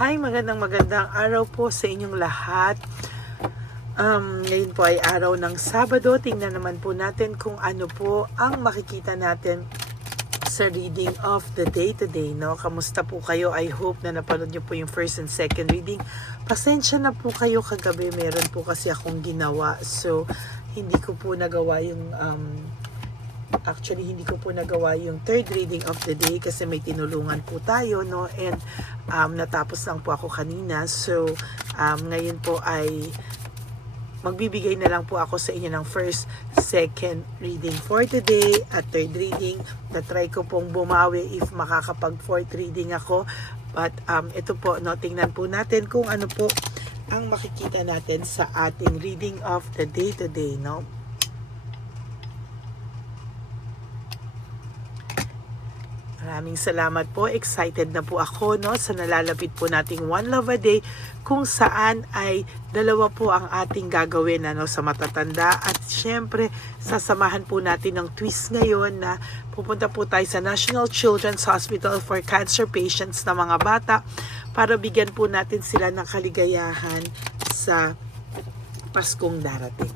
Hi, magandang araw po sa inyong lahat. Ngayon po ay araw ng Sabado. Tingnan naman po natin kung ano po ang makikita natin sa reading of the day today, no? Kamusta po kayo? I hope na napanood niyo po yung first and second reading. Pasensya na po kayo kagabi. Meron po kasi akong ginawa. So, hindi ko po nagawa yung hindi ko po nagawa yung third reading of the day kasi may tinulungan po tayo, no? And natapos lang po ako kanina. So, ngayon po ay magbibigay na lang po ako sa inyo ng first, second reading for today at third reading. Na-try ko pong bumawi if makakapag fourth reading ako. But ito po, no, tingnan po natin kung ano po ang makikita natin sa ating reading of the day today, no? Maraming salamat po. Excited na po ako, no, sa nalalapit po nating One Love a Day kung saan ay dalawa po ang ating gagawin, ano, sa matatanda at syempre sasamahan po natin ng twist ngayon na pupunta po tayo sa National Children's Hospital for Cancer Patients na mga bata para bigyan po natin sila ng kaligayahan sa Paskong darating.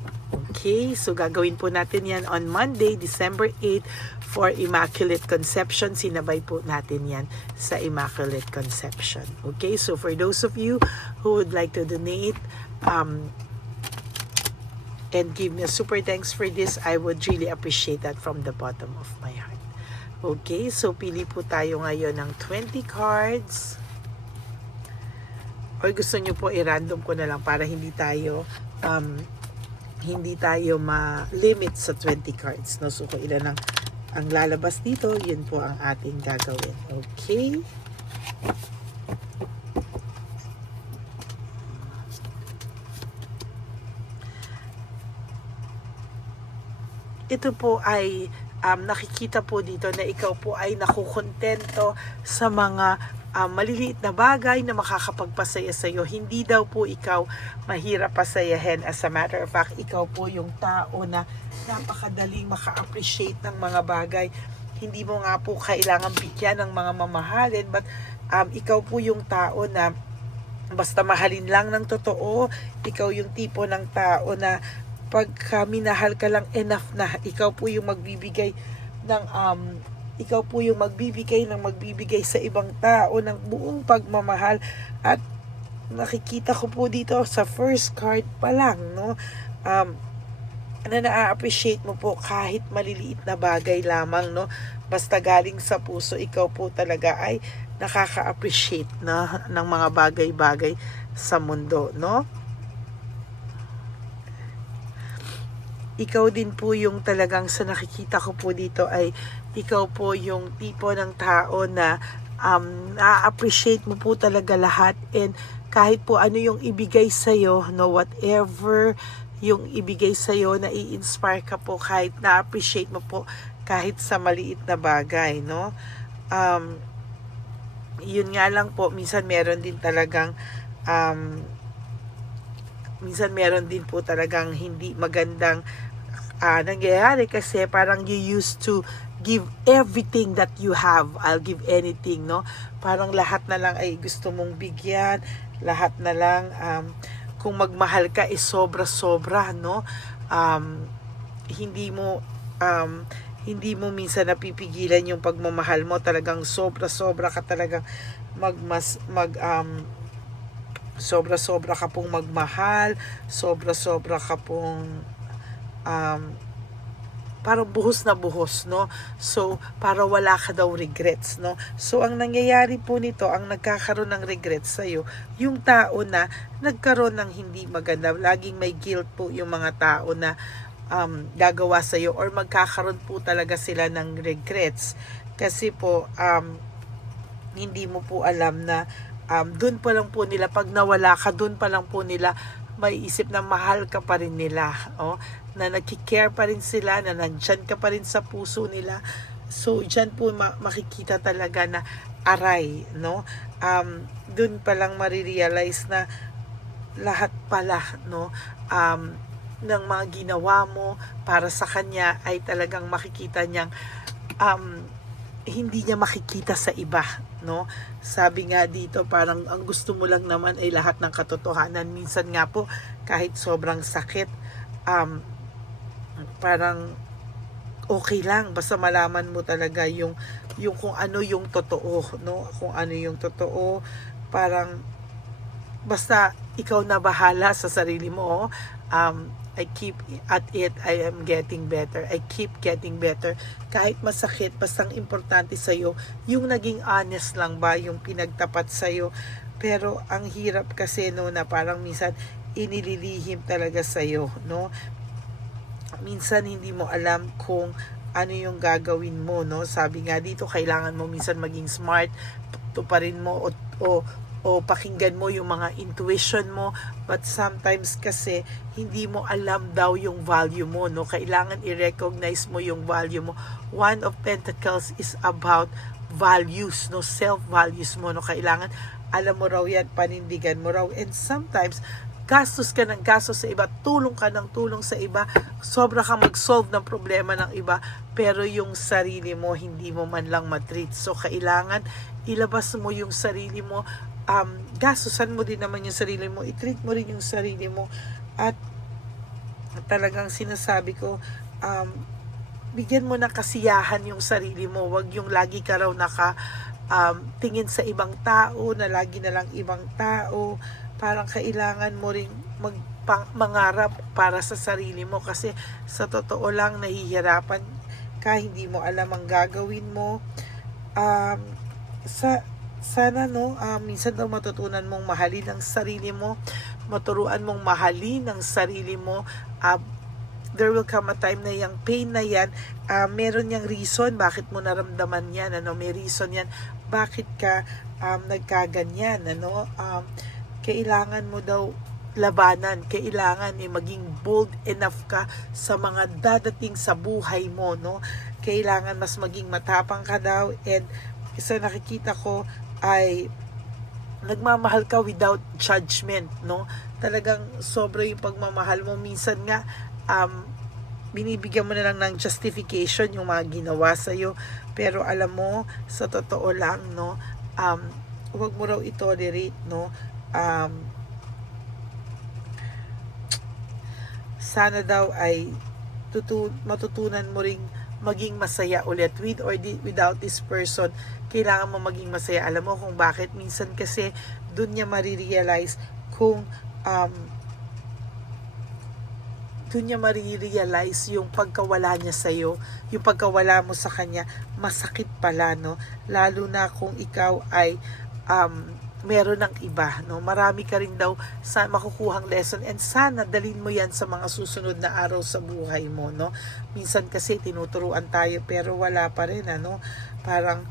Okay, so gagawin po natin yan on Monday, December 8 for Immaculate Conception. Sinabay po natin yan sa Immaculate Conception. Okay, so for those of you who would like to donate and give me a super thanks for this, I would really appreciate that from the bottom of my heart. Okay, so pili po tayo ngayon ng 20 cards. O gusto nyo po i-random ko na lang para hindi tayo ma-limit sa 20 cards, no? So kung ilan ang lalabas dito, yun po ang ating gagawin. Okay? Ito po ay nakikita po dito na ikaw po ay nakukontento sa mga maliliit na bagay na makakapagpasaya sa iyo. Hindi daw po ikaw mahirap pasayahin. As a matter of fact, ikaw po yung tao na napakadaling maka-appreciate ng mga bagay. Hindi mo nga po kailangan bigyan ng mga mamahalin, but ikaw po yung tao na basta mahalin lang ng totoo. Ikaw yung tipo ng tao na pagka minahal ka lang enough na, ikaw po yung magbibigay ng magbibigay sa ibang tao ng buong pagmamahal. At nakikita ko po dito sa first card pa lang, no, na na-appreciate mo po kahit maliliit na bagay lamang, no, basta galing sa puso, ikaw po talaga ay nakaka-appreciate na ng mga bagay-bagay sa mundo, no. Ikaw din po yung talagang sa nakikita ko po dito ay ikaw po yung tipo ng tao na na-appreciate mo po talaga lahat, and kahit po ano yung ibigay sa'yo, no, whatever yung ibigay sa'yo, na i-inspire ka po kahit na-appreciate mo po kahit sa maliit na bagay, no. Yun nga lang po, minsan meron din po talagang hindi magandang nangyayari kasi parang you used to give everything that you have. I'll give anything, no? Parang lahat na lang ay gusto mong bigyan, lahat na lang kung magmahal ka is sobra-sobra, no? Hindi mo minsan napipigilan yung pagmamahal mo, talagang sobra-sobra ka talagang sobra-sobra ka pong magmahal, sobra-sobra ka pong parang buhos na buhos, no? So, para wala ka daw regrets, no? So, ang nangyayari po nito, ang nagkakaroon ng regrets sa'yo, yung tao na nagkaroon ng hindi maganda. Laging may guilt po yung mga tao na gagawa sa'yo, or magkakaroon po talaga sila ng regrets. Kasi po, hindi mo po alam na dun pa lang po nila, pag nawala ka, dun pa lang po nila may isip na mahal ka pa rin nila, na nagki-care pa rin sila, na nandyan ka pa rin sa puso nila. So, dyan po makikita talaga na aray, no? Dun pa lang marirealize na lahat pala, no, ng mga ginawa mo para sa kanya ay talagang makikita niyang hindi niya makikita sa iba, no? Sabi nga dito, parang ang gusto mo lang naman ay lahat ng katotohanan. Minsan nga po, kahit sobrang sakit, parang okay lang basta malaman mo talaga yung kung ano yung totoo, no? Kung ano yung totoo, parang basta ikaw na bahala sa sarili mo. I keep at it, I am getting better. I keep getting better. Kahit masakit, bastang importante sa'yo, yung naging honest lang ba, yung pinagtapat sa'yo. Pero ang hirap kasi, no, na parang minsan inililihim talaga sa'yo, no? Minsan hindi mo alam kung ano yung gagawin mo, no? Sabi nga dito, kailangan mo minsan maging smart, tuparin mo o pakinggan mo yung mga intuition mo, but sometimes kasi hindi mo alam daw yung value mo, no? Kailangan i-recognize mo yung value mo. One of Pentacles is about values, no? Self-values mo, no? Kailangan alam mo raw yan, panindigan mo raw. And sometimes gastos ka ng gastos sa iba, tulong ka ng tulong sa iba, sobra kang mag-solve ng problema ng iba, pero yung sarili mo, hindi mo man lang matreat. So, kailangan ilabas mo yung sarili mo, gastusan mo din naman yung sarili mo, i-treat mo rin yung sarili mo, at talagang sinasabi ko, bigyan mo ng kasiyahan yung sarili mo, wag yung lagi ka raw tingin sa ibang tao, na lagi na lang ibang tao. Parang kailangan mo rin mangarap para sa sarili mo, kasi sa totoo lang nahihirapan ka, hindi mo alam ang gagawin mo. Sana, no, minsan daw matutunan mong mahalin ang sarili mo, maturuan mong mahalin ang sarili mo. There will come a time na yung pain na yan, meron yung reason bakit mo naramdaman yan, ano, may reason yan bakit ka nagkaganyan, ano. Kailangan mo daw labanan, kailangan maging bold enough ka sa mga dadating sa buhay mo, no. Kailangan mas maging matapang ka daw, and isa nakikita ko ay nagmamahal ka without judgment, no. Talagang sobra yung pagmamahal mo. Minsan nga binibigyan mo na lang ng justification yung mga ginawa sa'yo, pero alam mo, sa totoo lang, no, huwag mo raw i-tolerate, no. Sana daw ay matutunan mo ring maging masaya ulit with or without this person. Kailangan mo maging masaya. Alam mo kung bakit? Minsan kasi dun niya marirealize kung dun niya marirealize yung pagkawala niya sa'yo, yung pagkawala mo sa kanya, masakit pala, no? Lalo na kung ikaw ay meron ng iba, no? Marami ka rin daw sa makukuhang lesson, and sana dalhin mo yan sa mga susunod na araw sa buhay mo, no? Minsan kasi tinuturuan tayo pero wala pa rin, ano? Parang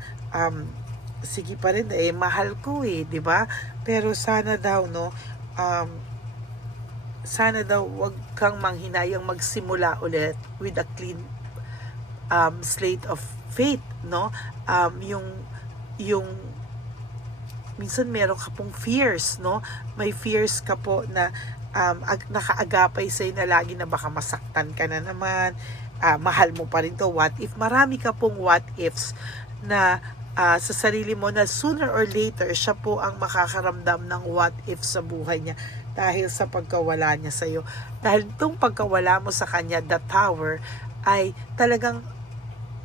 sige pa rin, mahal ko, di ba? Pero sana daw, no, sana daw wag kang manghinayang magsimula ulit with a clean slate of faith, no? Yung minsan meron ka pong fears, no? May fears ka po na nakaagapay sa'yo na lagi na baka masaktan ka na naman, mahal mo pa rin to, what if? Marami ka pong what ifs na sa sarili mo, na sooner or later siya po ang makakaramdam ng what if sa buhay niya dahil sa pagkawala niya sa'yo. Dahil itong pagkawala mo sa kanya, the Tower, ay talagang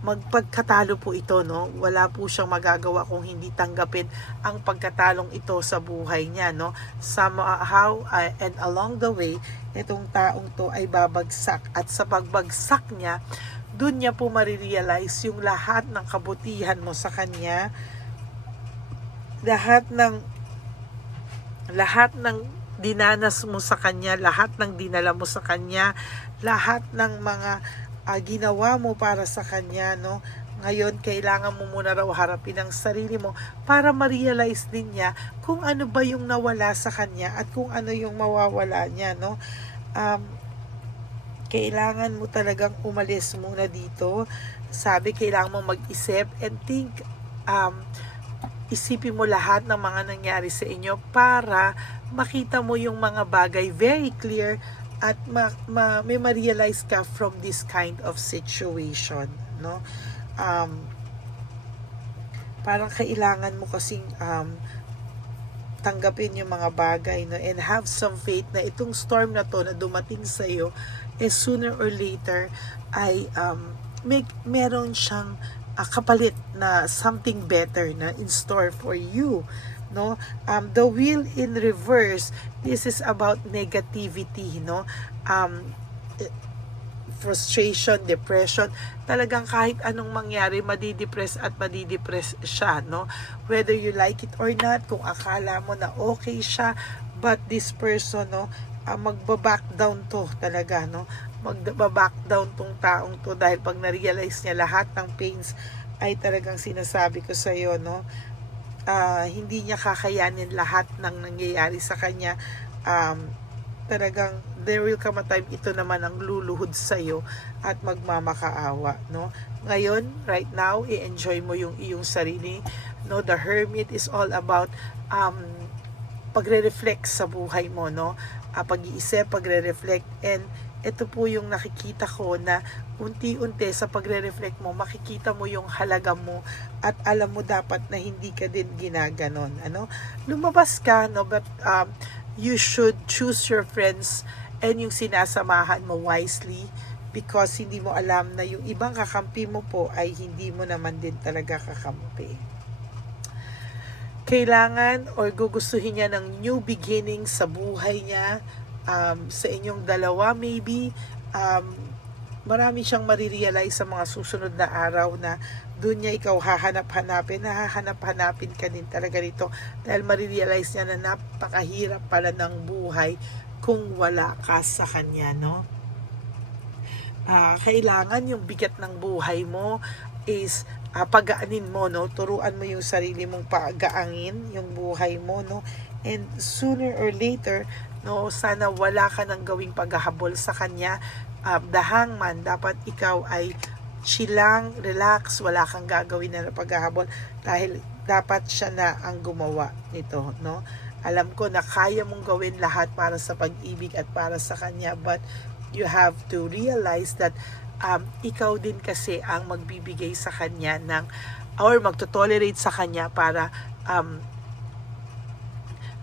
magpagkatalo po ito, no? Wala po siyang magagawa kung hindi tanggapin ang pagkatalong ito sa buhay niya, no? Somehow and along the way, itong taong to ay babagsak, at sa pagbagsak niya, dun niya po marirealize yung lahat ng kabutihan mo sa kanya, lahat ng dinanas mo sa kanya, lahat ng dinala mo sa kanya, lahat ng mga ginawa mo para sa kanya, no? Ngayon, kailangan mo muna raw harapin ang sarili mo para ma-realize din niya kung ano ba yung nawala sa kanya at kung ano yung mawawala niya, no? Kailangan mo talagang umalis muna dito. Sabi, kailangan mo mag-isip and think, isipin mo lahat ng mga nangyari sa inyo para makita mo yung mga bagay very clear, at may ma-realize ka from this kind of situation, no? parang kailangan mo kasing tanggapin yung mga bagay, no, and have some faith na itong storm na to na dumating sa iyo sooner or later ay meron siyang kapalit na something better na in store for you, no. The wheel in reverse, this is about negativity, no. Frustration, depression, talagang kahit anong mangyari, madidepress at madidepress siya, no? Whether you like it or not, kung akala mo na okay siya, but this person, no, magbaback down to talaga, no? Magbaback down tong taong to dahil pag na-realize niya lahat ng pains ay talagang sinasabi ko sa iyo, no? Hindi niya kakayanin lahat ng nangyayari sa kanya. Talagang there will come a time ito naman ang luluhod sa iyo at magmamakaawa, no. Ngayon, right now, i-enjoy mo yung iyong sarili, no. The Hermit is all about pagre-reflect sa buhay mo, no. Pag-iisip, pagre-reflect, and ito po yung nakikita ko na unti-unti sa pagre-reflect mo, makikita mo yung halaga mo at alam mo dapat na hindi ka din ginaganon, ano. Lumabas ka, no, but you should choose your friends and yung sinasamahan mo wisely, because hindi mo alam na yung ibang kakampi mo po ay hindi mo naman din talaga kakampi. Kailangan or gugustuhin niya ng new beginning sa buhay niya, sa inyong dalawa maybe. Marami siyang marirealize sa mga susunod na araw na doon niya ikaw hahanap-hanapin, hahanap-hanapin ka din talaga rito dahil marirealize niya na napakahirap pala ng buhay kung wala ka sa kanya, no. Kailangan yung bigat ng buhay mo is pagaanin mo, no. Turuan mo yung sarili mong pagaangin yung buhay mo, no. And sooner or later, no, sana wala ka nang gawing paghahabol sa kanya. The Hangman, dapat ikaw ay chill lang, relax, wala kang gagawin na paghahabol dahil dapat siya na ang gumawa nito, no. Alam ko na kaya mong gawin lahat para sa pag-ibig at para sa kanya, but you have to realize that ikaw din kasi ang magbibigay sa kanya ng or magtotolerate sa kanya para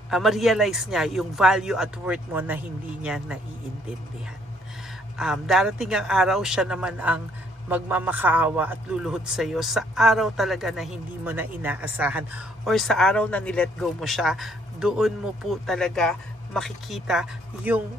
ma-realize niya yung value at worth mo na hindi niya naiintindihan. Darating ang araw siya naman ang magmamakaawa at luluhod sa iyo sa araw talaga na hindi mo na inaasahan or sa araw na nilet go mo siya. Doon mo po talaga makikita yung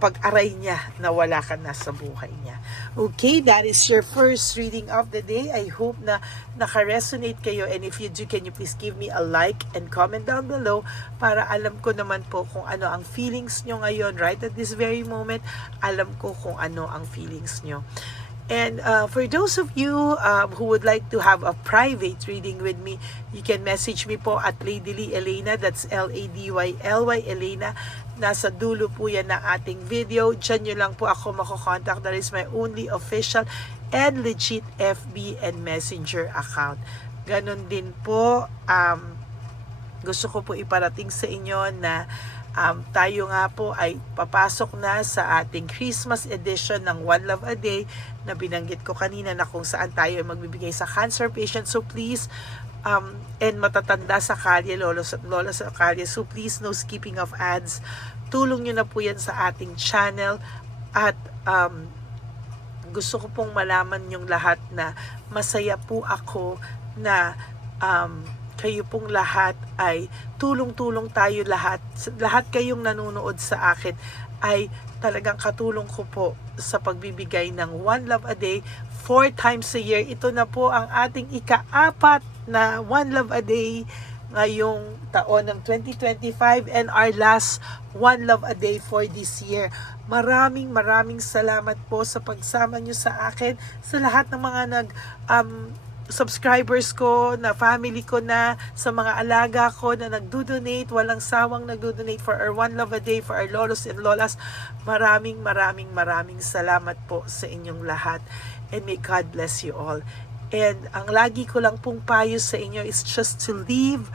pag-aray niya na wala ka na sa buhay niya. Okay, that is your first reading of the day. I hope na naka-resonate kayo, and if you do, can you please give me a like and comment down below para alam ko naman po kung ano ang feelings nyo ngayon right at this very moment. Alam ko kung ano ang feelings nyo. And for those of you who would like to have a private reading with me, you can message me po at Ladyly Elena. That's Ladyly Elena. Nasa dulo po yan ng ating video. Diyan nyo lang po ako makokontak. That is my only official and legit FB and Messenger account. Ganon din po, gusto ko po iparating sa inyo na tayo nga po ay papasok na sa ating Christmas edition ng One Love a Day na binanggit ko kanina, na kung saan tayo ay magbibigay sa cancer patients. So please, and matatanda sa kalye, lolos at lola sa kalye, so please, no skipping of ads. Tulong nyo na po yan sa ating channel. At gusto ko pong malaman yung lahat na masaya po ako na kayo pong lahat ay tulong-tulong tayo lahat. Lahat kayong nanonood sa akin ay talagang katulong ko po sa pagbibigay ng One Love a Day 4 times a year. Ito na po ang ating ika-4 na One Love a Day ngayong taon ng 2025 and our last One Love a Day for this year. Maraming salamat po sa pagsama nyo sa akin, sa lahat ng mga subscribers ko, na family ko na, sa mga alaga ko na nagdo-donate, walang sawang nagdo-donate for our One Love a Day, for our lolos and lolas. Maraming salamat po sa inyong lahat, and may God bless you all. And ang lagi ko lang pong payo sa inyo is just to live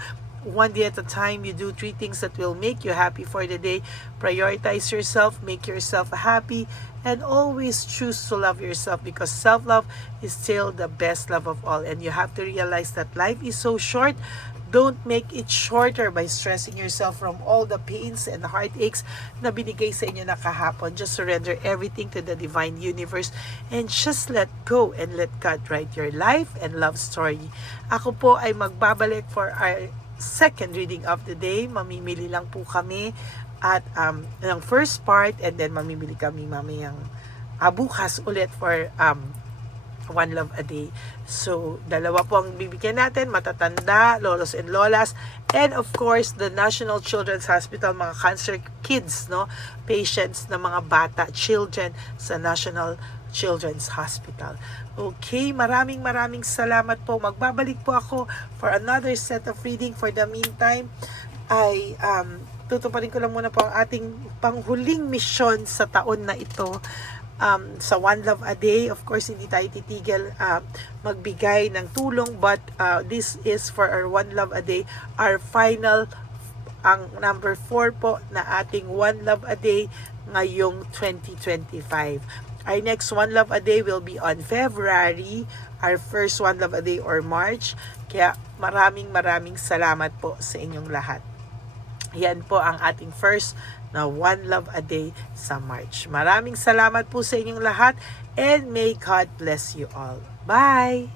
one day at a time. You do 3 things that will make you happy for the day. Prioritize yourself, make yourself happy, and always choose to love yourself, because self-love is still the best love of all. And you have to realize that life is so short. Don't make it shorter by stressing yourself from all the pains and heartaches na binigay sa inyo na kahapon. Just surrender everything to the divine universe and just let go and let God write your life and love story. Ako po ay magbabalik for our second reading of the day. Mamimili lang po kami at ng first part, and then mamimili kami mamayang bukas ulit for One Love a Day. So, dalawa po ang bibigyan natin, matatanda, lolos and lolas, and of course, the National Children's Hospital, mga cancer kids, no? Patients na mga bata, children sa National Children's Hospital. Okay, maraming salamat po. Magbabalik po ako for another set of reading. For the meantime, ay tutuparin ko lang muna po ang ating panghuling misyon sa taon na ito. Sa One Love a Day, of course, hindi tayo titigil magbigay ng tulong, but this is for our One Love a Day, our final, ang number 4 po na ating One Love a Day ngayong 2025. Our next One Love a Day will be on February, our first One Love a Day or March. Kaya maraming salamat po sa inyong lahat. Yan po ang ating first na One Love a Day sa March. Maraming salamat po sa inyong lahat, and may God bless you all. Bye!